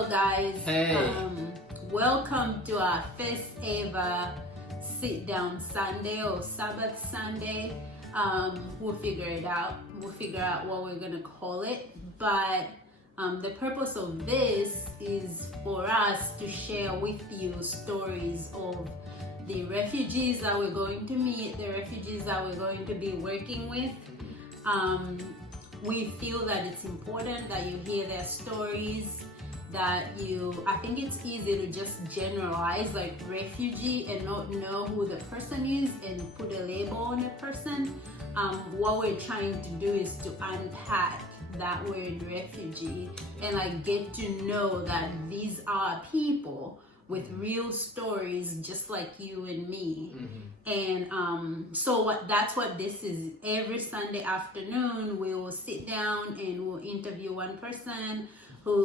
Hello guys. Hey. Welcome to our first ever sit down Sunday or Sabbath Sunday. We'll figure it out. We'll figure out what we're gonna call it. But the purpose of this is for us to share with you stories of the refugees that we're going to meet, the refugees that we're going to be working with. We feel that it's important that you hear their stories, I think it's easy to just generalize like refugee and not know who the person is and put a label on a person. What we're trying to do is to unpack that word refugee and like get to know that these are people with real stories just like you and me. And that's what this is. Every Sunday afternoon we will sit down and we'll interview one person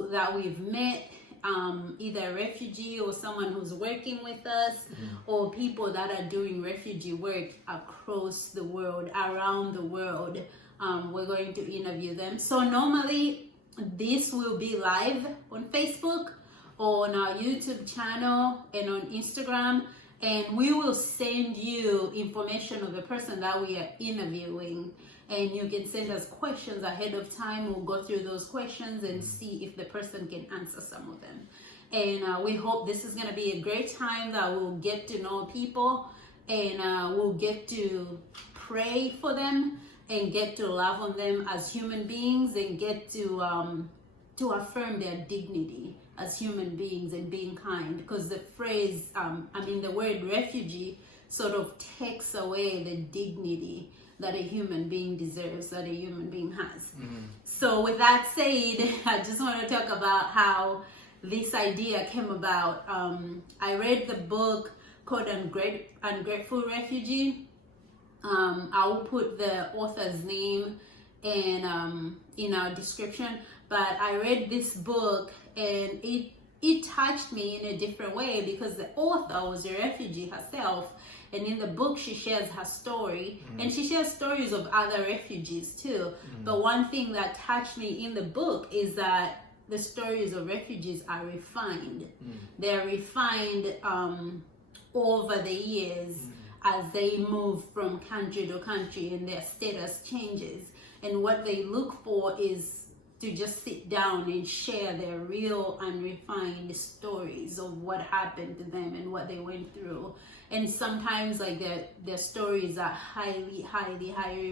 that we've met, either a refugee or someone who's working with us, or people that are doing refugee work across the world, around the world. We're going to interview them. So normally this will be live on Facebook, on our YouTube channel, and on Instagram, and we will send you information of the person that we are interviewing, and you can send us questions ahead of time. We'll go through those questions and see if the person can answer some of them. And we hope this is going to be a great time that we'll get to know people, and we'll get to pray for them and get to love on them as human beings, and get to affirm their dignity as human beings and being kind, because the phrase, the word refugee sort of takes away the dignity that a human being deserves, that a human being has. So with that said, I just want to talk about how this idea came about. I read the book called Ungrateful, Refugee. I will put the author's name in our description. But I read this book and it touched me in a different way, because the author was a refugee herself, and in the book she shares her story, and she shares stories of other refugees too. But one thing that touched me in the book is that the stories of refugees are refined. They're refined over the years as they move from country to country and their status changes. And what they look for is to just sit down and share their real unrefined stories of what happened to them and what they went through. And sometimes like their stories are highly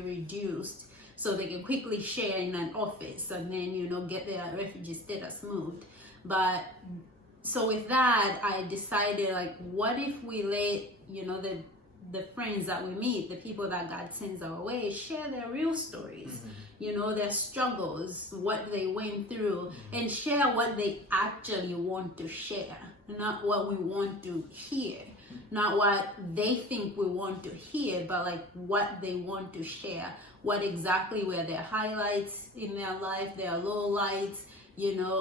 reduced, so they can quickly share in an office and then get their refugee status moved. But so with that, I decided, like, what if we let the friends that we meet, the people that God sends our way, share their real stories, their struggles, what they went through, and share what they actually want to share, not what we want to hear, not what they think we want to hear, but like what they want to share, what exactly were their highlights in their life, their lowlights,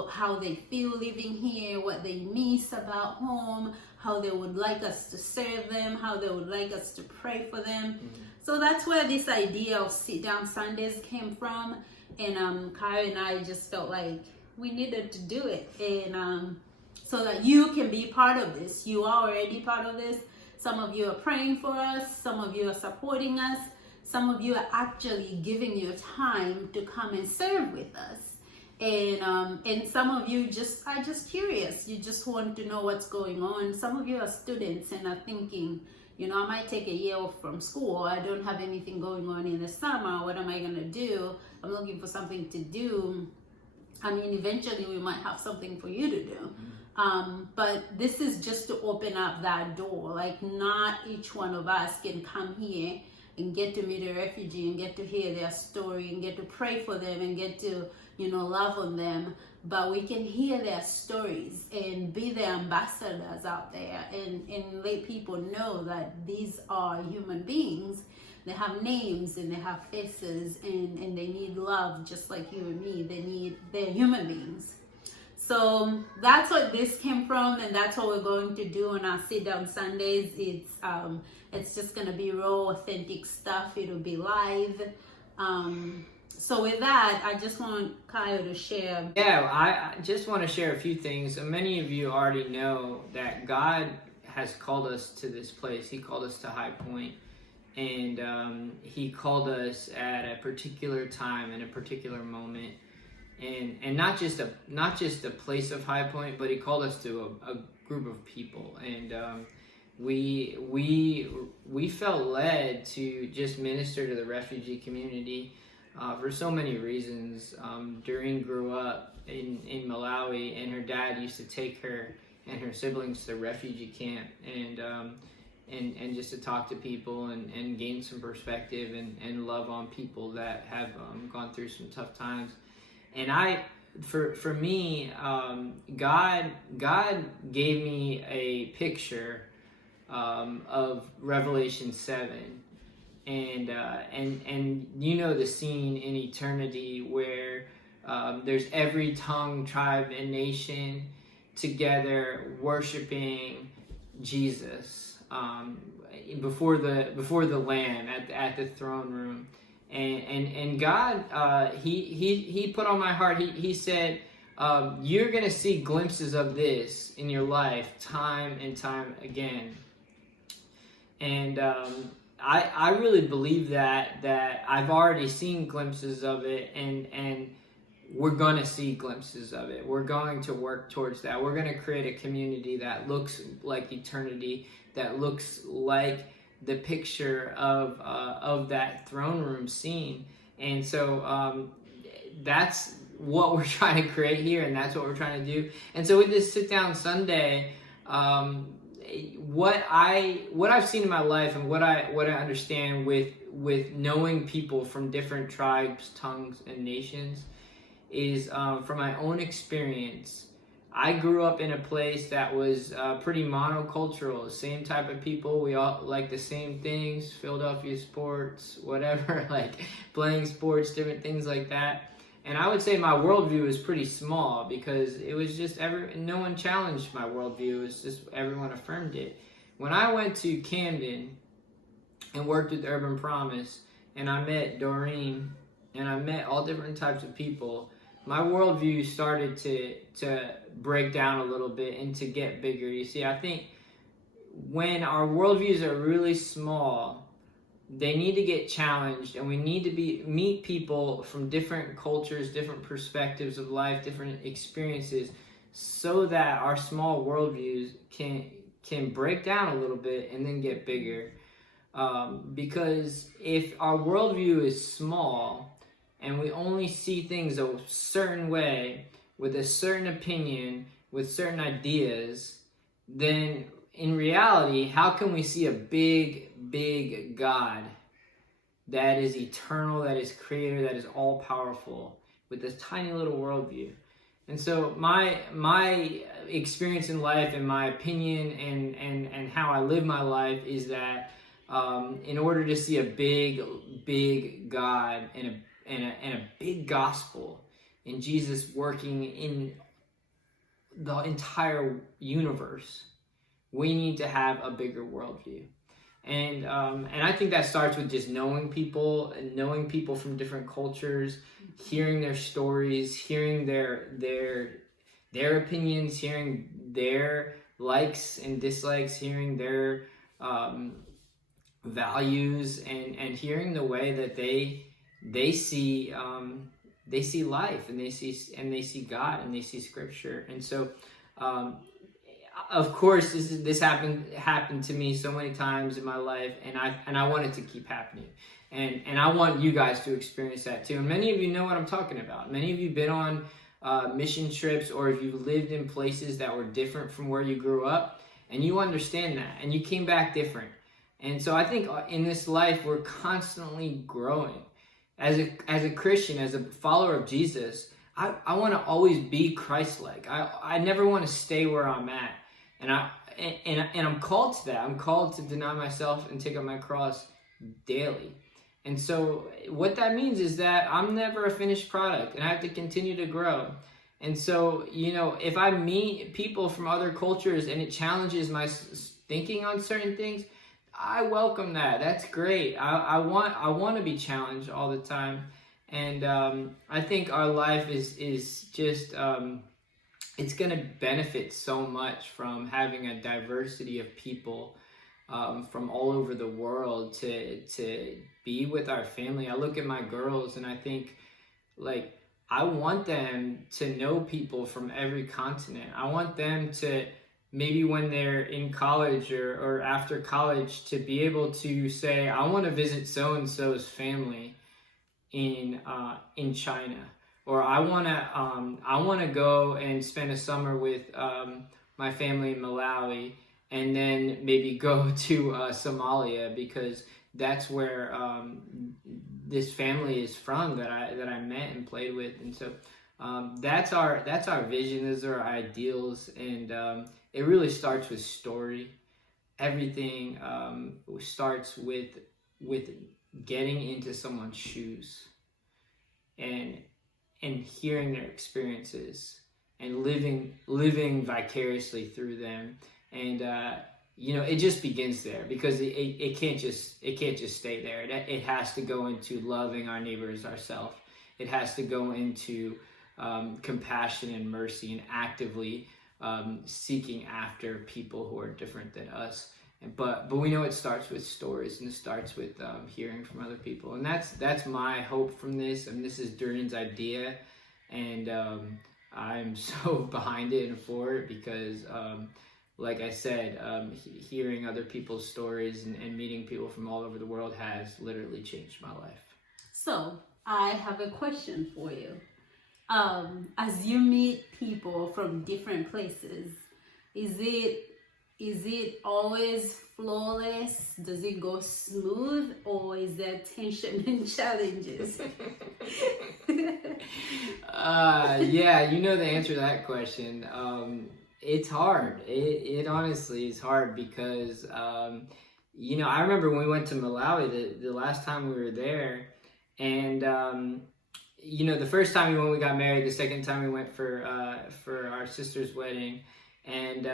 how they feel living here, what they miss about home, how they would like us to serve them, how they would like us to pray for them. So that's where this idea of sit down Sundays came from. And Kyle and I just felt like we needed to do it, and so that you can be part of this. You are already part of this. Some of you are praying for us, some of you are supporting us, some of you are actually giving your time to come and serve with us. And some of you are just curious. You just want to know what's going on. Some of you are students and are thinking, I might take a year off from school. I don't have anything going on in the summer. What am I going to do? I'm looking for something to do. Eventually we might have something for you to do. But this is just to open up that door. Like, not each one of us can come here and get to meet a refugee and get to hear their story and get to pray for them and get to love on them, but we can hear their stories and be their ambassadors out there and let people know that these are human beings. They have names and they have faces, and they need love just like you and me. They're human beings. So that's what this came from, and that's what we're going to do on our sit down Sundays. It's just gonna be raw, authentic stuff. It'll be live. So with that, I just want Kyle to share. Yeah, I just want to share a few things. Many of you already know that God has called us to this place. He called us to High Point, and He called us at a particular time in a particular moment, and not just a place of High Point, but He called us to a group of people, and we felt led to just minister to the refugee community. For so many reasons. Doreen grew up in Malawi, and her dad used to take her and her siblings to the refugee camp, and just to talk to people and gain some perspective and love on people that have gone through some tough times. And for me, God gave me a picture of Revelation 7. And you know the scene in eternity where there's every tongue, tribe, and nation together worshiping Jesus before the Lamb at the throne room, and God he put on my heart. He said, you're gonna see glimpses of this in your life time and time again, and I really believe that I've already seen glimpses of it, and we're going to see glimpses of it. We're going to work towards that. We're going to create a community that looks like eternity, that looks like the picture of that throne room scene. And so that's what we're trying to create here, and that's what we're trying to do. And so with this Sit Down Sunday, what I've seen in my life and what I understand with knowing people from different tribes, tongues, and nations is from my own experience. I grew up in a place that was pretty monocultural, same type of people. We all like the same things, Philadelphia sports, whatever, like playing sports, different things like that. And I would say my worldview is pretty small because it was just no one challenged my worldview. It was just everyone affirmed it. When I went to Camden and worked with Urban Promise, and I met Doreen, and I met all different types of people, my worldview started to break down a little bit and to get bigger. You see, I think when our worldviews are really small, they need to get challenged, and we need to meet people from different cultures, different perspectives of life, different experiences, so that our small worldviews can break down a little bit and then get bigger. Because if our worldview is small and we only see things a certain way, with a certain opinion, with certain ideas, then in reality, how can we see a big God that is eternal, that is creator, that is all powerful, with this tiny little worldview? And so my experience in life and my opinion and how I live my life is that in order to see a big God and a big gospel and Jesus working in the entire universe, we need to have a bigger worldview. And I think that starts with just knowing people and knowing people from different cultures, hearing their stories, hearing their opinions, hearing their likes and dislikes, hearing their values, and hearing the way that they see life, and they see God, and they see Scripture. And so of course, this happened to me so many times in my life, and I want it to keep happening, and I want you guys to experience that too. And many of you know what I'm talking about. Many of you been on mission trips, or if you lived in places that were different from where you grew up, and you understand that, and you came back different. And so I think in this life we're constantly growing. As a Christian, as a follower of Jesus, I want to always be Christ-like. I never want to stay where I'm at. And I'm called to that. I'm called to deny myself and take up my cross daily. And so what that means is that I'm never a finished product, and I have to continue to grow. And so, if I meet people from other cultures and it challenges my thinking on certain things, I welcome that. That's great. I want to be challenged all the time. And I think our life is just it's going to benefit so much from having a diversity of people from all over the world to be with our family. I look at my girls and I think, like, I want them to know people from every continent. I want them to, maybe when they're in college or after college, to be able to say, I want to visit so-and-so's family in China, or I want to go and spend a summer with my family in Malawi, and then maybe go to Somalia, because that's where this family is from that I met and played with. And so that's our vision. Those are our ideals, and it really starts with story. Everything starts with getting into someone's shoes and hearing their experiences and living vicariously through them. And it just begins there, because it can't just stay there. It has to go into loving our neighbors ourselves. It has to go into compassion and mercy, and actively seeking after people who are different than us. But we know it starts with stories, and it starts with hearing from other people. And that's my hope from this. I mean, this is Doreen's idea, and I'm so behind it and for it, because like I said, hearing other people's stories and meeting people from all over the world has literally changed my life. So I have a question for you. As you meet people from different places, is it always flawless? Does it go smooth, or is there tension and challenges? Yeah, you know the answer to that question. It's hard. It honestly is hard, because I remember when we went to Malawi the last time we were there, and the first time we got married, the second time we went for our sister's wedding, and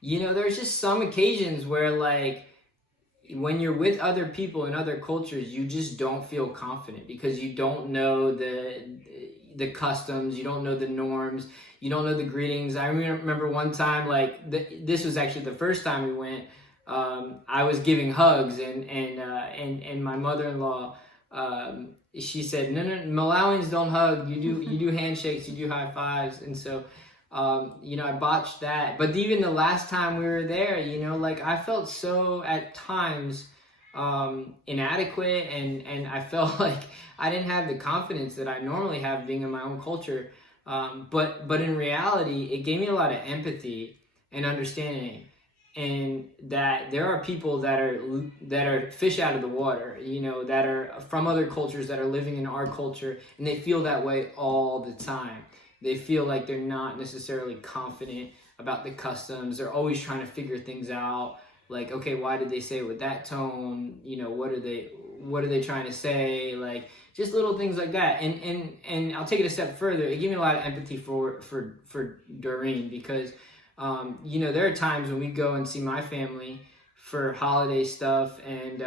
there's just some occasions where, like, when you're with other people in other cultures, you just don't feel confident, because you don't know the customs, you don't know the norms, you don't know the greetings. I remember one time, like, this was actually the first time we went. I was giving hugs, and my mother-in-law, she said, no, Malawians don't hug. You do handshakes, you do high fives. And so, I botched that. But even the last time we were there, like, I felt so at times inadequate, and I felt like I didn't have the confidence that I normally have being in my own culture. But in reality, it gave me a lot of empathy and understanding, and that there are people that are fish out of the water, that are from other cultures, that are living in our culture, and they feel that way all the time. They feel like they're not necessarily confident about the customs. They're always trying to figure things out. Like, okay, why did they say it with that tone? What are they trying to say? Like, just little things like that. And I'll take it a step further. It gave me a lot of empathy for Doreen, because there are times when we go and see my family for holiday stuff, and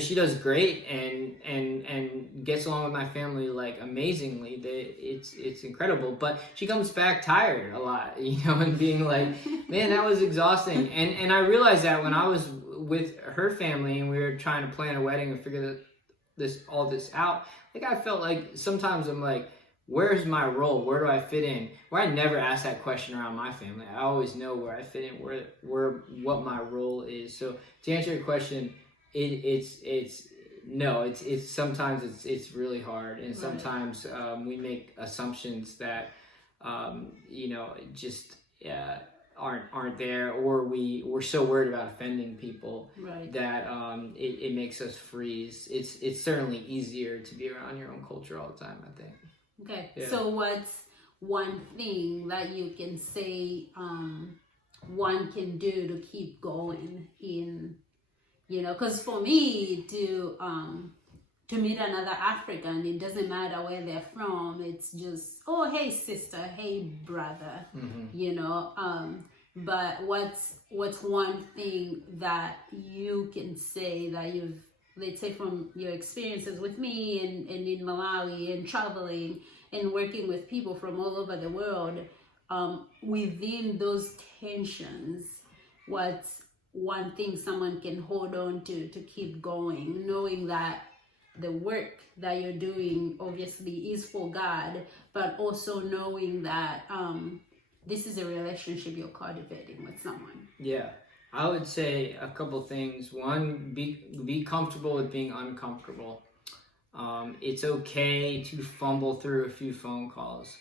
she does great and gets along with my family, like, amazingly. It's incredible, but she comes back tired a lot, and being like, man, that was exhausting. And I realized that when I was with her family and we were trying to plan a wedding and figure all this out, like, I felt like sometimes I'm like, where's my role? Where do I fit in? Where I never ask that question around my family. I always know where I fit in, what my role is. So to answer your question, it's sometimes it's really hard, and sometimes we make assumptions that just aren't there, or we're so worried about offending people that it makes us freeze. It's certainly easier to be around your own culture all the time, I think. Okay. Yeah. So what's one thing that you can say one can do to keep going in, because for me to meet another African, it doesn't matter where they're from. It's just, oh, hey sister, hey brother, but what's one thing that you can say that let's say from your experiences with me and in Malawi and traveling and working with people from all over the world, within those tensions, what's one thing someone can hold on to keep going, knowing that the work that you're doing obviously is for God, but also knowing that this is a relationship you're cultivating with someone. Yeah, I would say a couple things. One, be comfortable with being uncomfortable. It's okay to fumble through a few phone calls.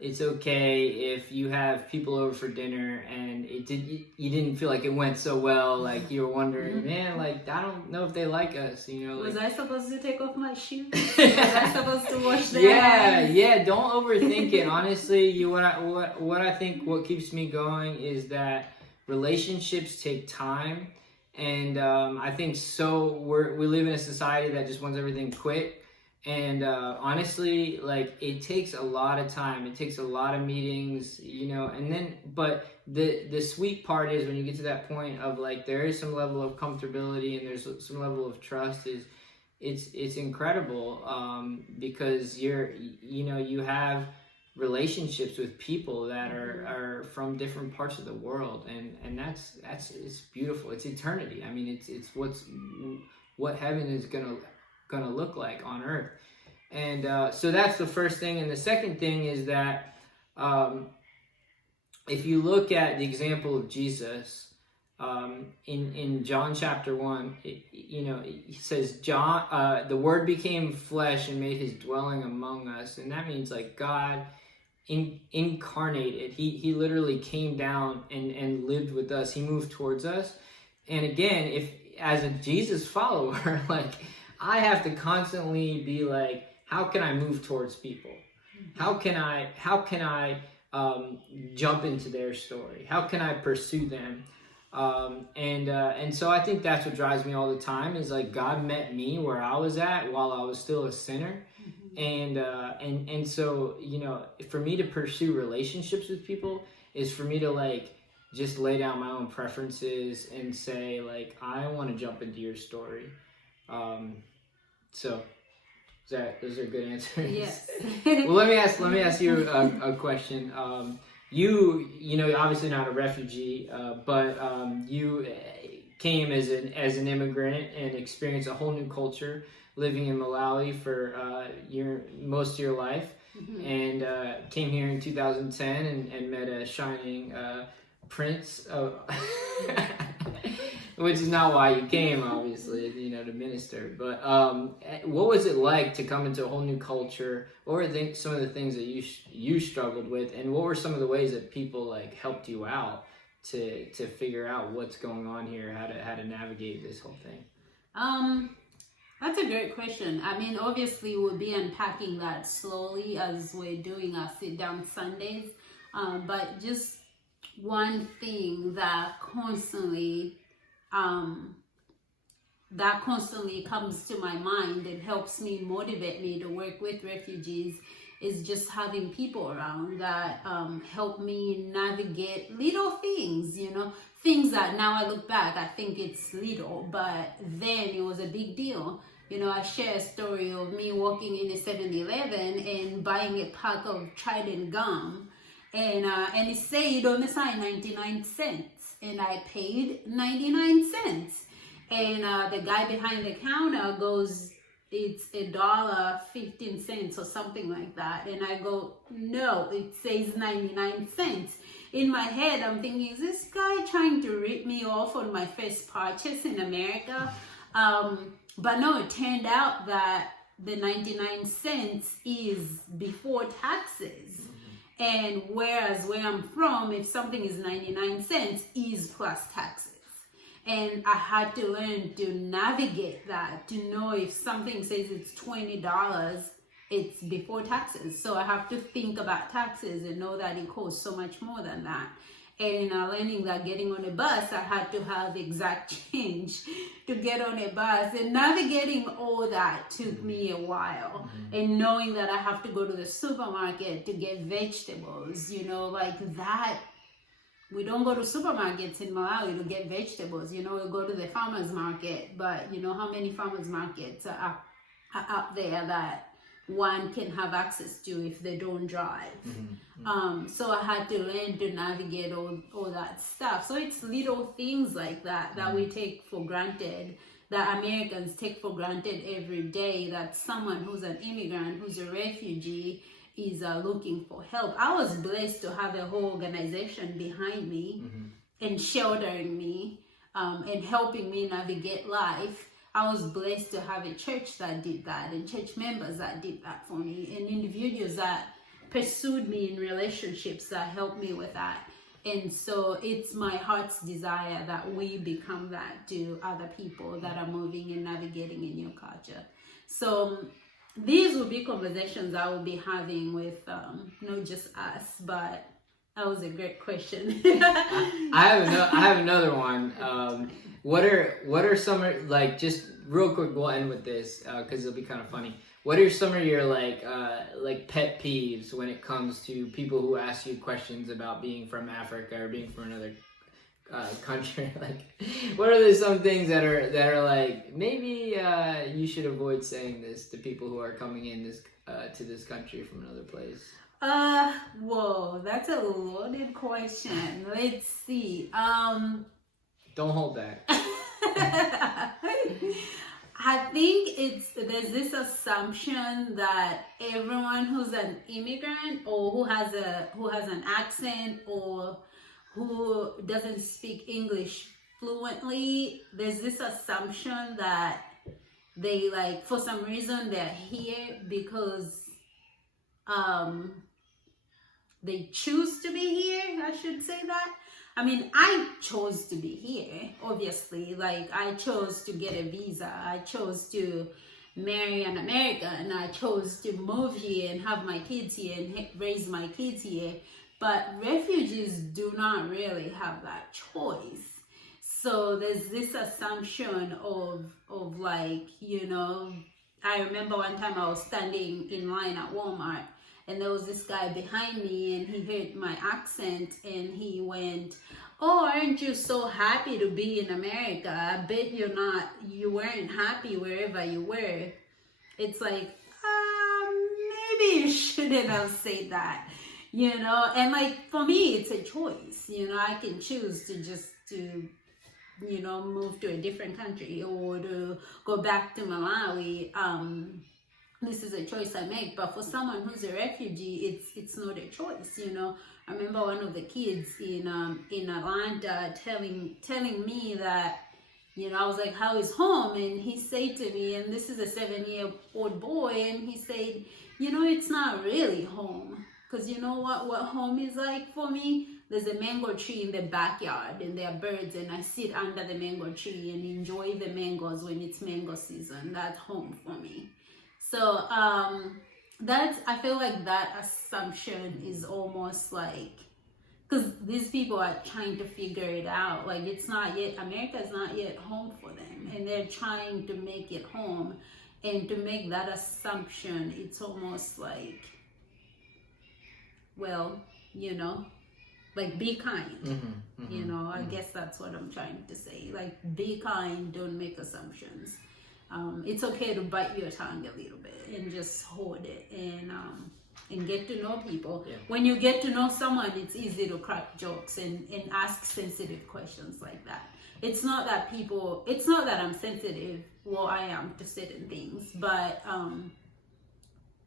It's okay if you have people over for dinner and you didn't feel like it went so well, like you were wondering, man, like I don't know if they like us, you know. Like, was I supposed to take off my shoes? Was I supposed to wash their hands? Yeah. Don't overthink it. Honestly, what I think what keeps me going is that relationships take time, and I think we live in a society that just wants everything quick. And honestly, like it takes a lot of time. It takes a lot of meetings, you know. And then, but the sweet part is when you get to that point of like there is some level of comfortability and there's some level of trust. It's incredible because you have relationships with people that are from different parts of the world, and that's it's beautiful. It's eternity. I mean, it's what heaven is gonna look like on earth. And so that's the first thing. And the second thing is that if you look at the example of Jesus in John chapter 1, he says, the Word became flesh and made his dwelling among us. And that means like God incarnated. He literally came down and lived with us. He moved towards us. And again, if as a Jesus follower, like I have to constantly be like, how can I move towards people? How can I jump into their story? How can I pursue them? And so I think that's what drives me all the time is like God met me where I was at while I was still a sinner. And so, for me to pursue relationships with people is for me to like just lay down my own preferences and say like, I want to jump into your story. So those are good answers. Yes. Well, let me ask you a question. You obviously not a refugee, but you came as an immigrant and experienced a whole new culture living in Malawi for most of your life, and came here in 2010 and met a shining prince of which is not why you came, obviously, to minister. But what was it like to come into a whole new culture? What were some of the things that you struggled with, and what were some of the ways that people like helped you out to figure out what's going on here, how to navigate this whole thing? That's a great question. I mean, obviously, we'll be unpacking that slowly as we're doing our sit-down Sundays. But just one thing that constantly comes to my mind and helps me motivate me to work with refugees is just having people around that help me navigate little things, things that now I look back, I think it's little, but then it was a big deal. I share a story of me walking in a 7-Eleven and buying a pack of Trident gum, and it said on the sign 99 cents, and I paid 99 cents. And the guy behind the counter goes, it's $1.15 or something like that. And I go, no, it says 99 cents. In my head, I'm thinking, is this guy trying to rip me off on my first purchase in America? But no, it turned out that the 99 cents is before taxes. And whereas where I'm from, if something is 99 cents, is plus taxes. And I had to learn to navigate that, to know if something says it's $20, it's before taxes. So I have to think about taxes and know that it costs so much more than that. And learning that getting on a bus, I had to have exact change to get on a bus. And navigating all that took me a while. And knowing that I have to go to the supermarket to get vegetables, like that we don't go to supermarkets in Malawi to get vegetables. You know, we go to the farmers market, but you know how many farmers markets are out there that one can have access to if they don't drive. So I had to learn to navigate all that stuff. So it's little things like that that we take for granted, that Americans take for granted every day, that someone who's an immigrant, who's a refugee, is looking for help. I was blessed to have a whole organization behind me and sheltering me and helping me navigate life. I was blessed to have a church that did that, and church members that did that for me, and individuals that pursued me in relationships that helped me with that. And so it's my heart's desire that we become that to other people that are moving and navigating a new culture. So these will be conversations I will be having with not just us, but that was a great question. I have another one. What are some, like, just real quick, we'll end with this because it'll be kind of funny. What are some of your like pet peeves when it comes to people who ask you questions about being from Africa or being from another country? Like, what are some things that are like, maybe you should avoid saying this to people who are coming in this to this country from another place? Whoa, that's a loaded question. Let's see. Don't hold back. I think there's this assumption that everyone who's an immigrant or who has an accent or who doesn't speak English fluently, there's this assumption that they, like, for some reason they're here because they choose to be here. I should say that. I mean, I chose to be here, obviously. Like, I chose to get a visa. I chose to marry an American. I chose to move here and have my kids here and raise my kids here. But refugees do not really have that choice. So there's this assumption of like, you know, I remember one time I was standing in line at Walmart, and there was this guy behind me, and he heard my accent, and he went, "Oh, aren't you so happy to be in America? I bet you weren't happy wherever you were." It's like, maybe you shouldn't have said that, you know? And like, for me, it's a choice, you know? I can choose to you know, move to a different country or to go back to Malawi. This is a choice I make, but for someone who's a refugee, it's not a choice, you know. I remember one of the kids in Atlanta telling me that, you know, I was like, "How is home?" And he said to me, and this is a 7-year-old boy, and he said, "You know, it's not really home, because you know what home is like for me? There's a mango tree in the backyard, and there are birds, and I sit under the mango tree and enjoy the mangoes when it's mango season. That's home for me." So I feel like that assumption is almost like, because these people are trying to figure it out. Like, America is not yet home for them, and they're trying to make it home. And to make that assumption, it's almost like, well, you know, like, be kind. You know, I guess that's what I'm trying to say. Like, be kind, don't make assumptions. It's okay to bite your tongue a little bit and just hold it and get to know people. Yeah. When you get to know someone, it's easy to crack jokes and ask sensitive questions like that. It's not that I'm sensitive. Well, I am to certain things, but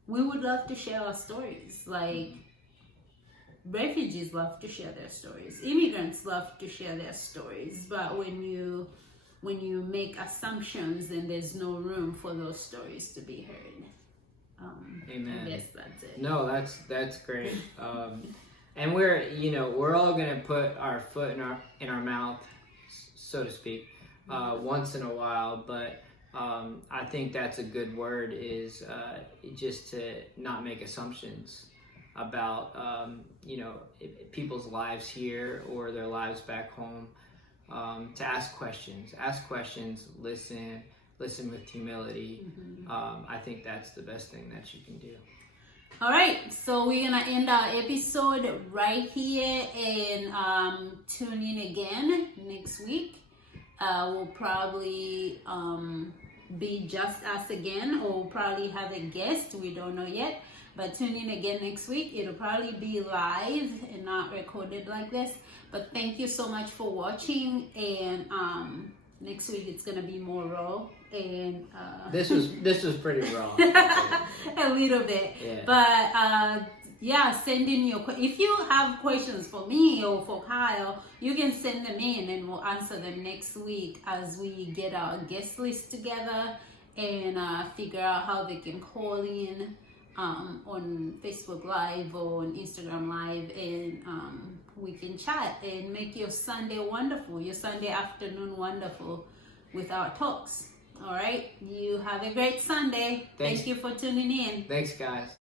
we would love to share our stories. Like, refugees love to share their stories. Immigrants love to share their stories. But when you make assumptions, then there's no room for those stories to be heard. Amen. I guess that's it. No, that's great. And we're all gonna put our foot in our mouth, so to speak, once in a while. But I think that's a good word, is just to not make assumptions about people's lives here or their lives back home. To ask questions, listen with humility. I think that's the best thing that you can do. All right, so we're gonna end our episode right here, and tune in again next week. We'll probably be just us again, or we'll probably have a guest. We don't know yet, but tune in again next week. It'll probably be live and not recorded like this. But thank you so much for watching, and next week it's gonna be more raw, and this was pretty raw. a little bit. Yeah. But yeah, send in your if you have questions for me or for Kyle, you can send them in, and we'll answer them next week as we get our guest list together and figure out how they can call in on Facebook Live or on Instagram Live, and we can chat and make your Sunday wonderful, your Sunday afternoon wonderful with our talks. All right, you have a great Sunday. Thanks. Thank you for tuning in. Thanks, guys.